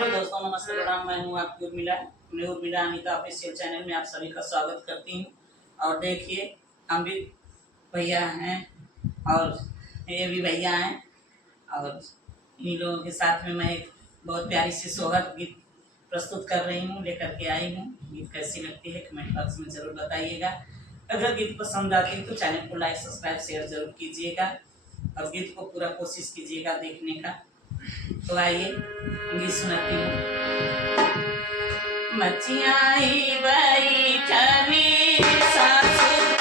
Hello दोस्तों, नमस्ते प्रणाम। मैं हूँ आपकी उर्मिला। मैं उर्मिला अनिता ऑफिशियल चैनल में आप सभी का स्वागत करती हूँ। और देखिए, हम भी भैया हैं और ये भी भैया हैं, और इन लोगों के साथ में मैं एक बहुत प्यारी सी सोहर गीत प्रस्तुत कर रही हूँ, लेकर के आई हूँ। गीत कैसी लगती है कमेंट बॉक्स में ज़रूर बताइएगा। अगर गीत पसंद आती है तो चैनल को लाइक सब्सक्राइब शेयर जरूर कीजिएगा और गीत को पूरा कोशिश कीजिएगा देखने का। तो आइए गीत सुनाती हूँ। मचियाई बैठनी सासु